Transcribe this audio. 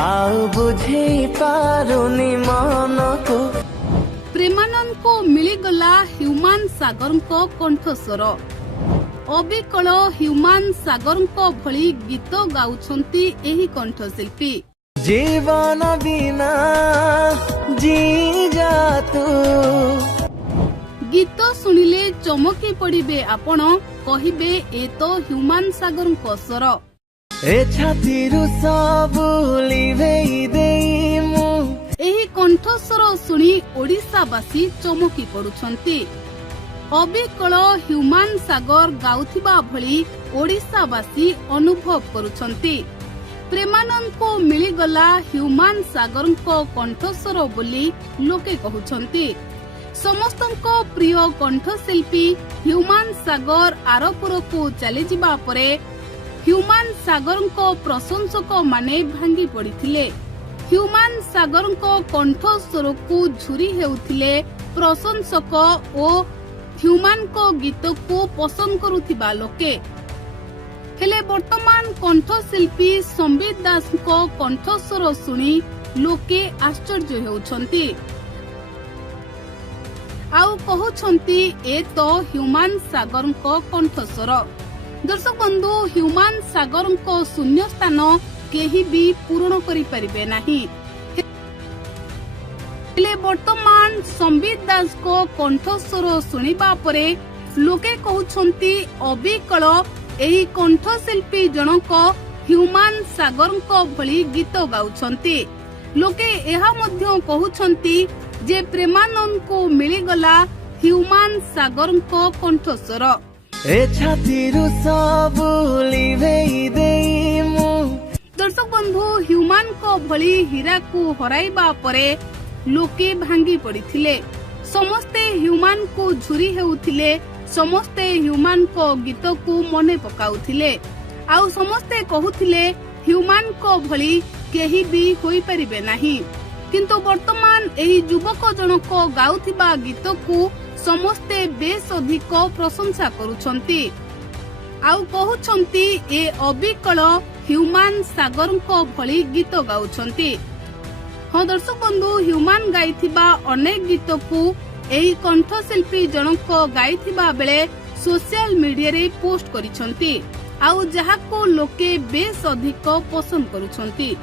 आउ बुझे पारुनी मन को। प्रेमानंद को मिलीगला ह्यूमान सागर कंठस्वर। अबिकल ह्यूमान सागर भली गीत गाउछंती एही कंठशिल्पी। जीवन बिना जी जा तू। गीत शुणिले चमकी पड़िबे आपण, कहिबे ए तो ह्यूमान सागर स्वर। ए छातीरु सब लिभेई देई मु। एही कंठस्वर शुणी ओडिशावासी चमकी पड़ुछंती। अबिकल ह्यूमान सागर गाउथिबा भली ओडिशावासी अनुभव करुछंती। प्रेमानंद को मिलीगला ह्यूमान सागर कंठस्वर बोली लोके कहउछंती। समस्तंको प्रिय कंठशिल्पी ह्यूमान सागर आरपुर को चली जिबा परे ह्यूमान सागर प्रशंसक माने भांगी पड़िथिले। ह्यूमान सागर कंठस्वर को झुरी हेउथिले प्रशंसक और ह्यूमान को गीत को पसंद करुथिबा लोके। हेले वर्तमान कंठशिल्पी संबित दास को कंठस्वर सुनी लोके आश्चर्य हेउछंती। आउ कहउछंती ए तो ह्यूमान सागर कंठस्वर। दर्शक बंधु, ह्यूमान सागर शून्य स्थान केही भी पूरण करि परिबे नाही। हेले वर्तमान संबित दास को कंठस्वर सुनिबा परे लोके कहउछंती अबिकल एही कंठशिल्पी जनक ह्यूमान सागर भली गीत गाउछंती। लोके एहा मध्य कहउछंती जे प्रेमानंद को मिलीगला ह्यूमान सागर कंठस्वर। ए छातीरु सब लिभेई देई मु। दर्शक बंधु, ह्यूमान को भली हीरा को हराइबा परे लोके भांगी पड़िथिले। समस्ते ह्यूमान को झुरी हेउथिले। समस्ते ह्यूमान को गीत को मने पकाउथिले। आउ समस्ते कहउथिले ह्यूमान को भली केही भी होई परिबे नाही। किंतु वर्तमान एही युवक जनक गाउथिबा गीत को समस्ते बेस अधिक प्रशंसा करुछंती। आउ कहउछंती ए अबिकल ह्यूमान सागर भली गीत गाउछंती। हाँ दर्शक बंधु, ह्यूमान गाइथिबा अनेक गीत को एही कंठशिल्पी जनक गाइथिबा बेले सोशल मीडिया रे पोस्ट करिछंती। आउ जहाको लोके बेस अधिक पसंद करुछंती।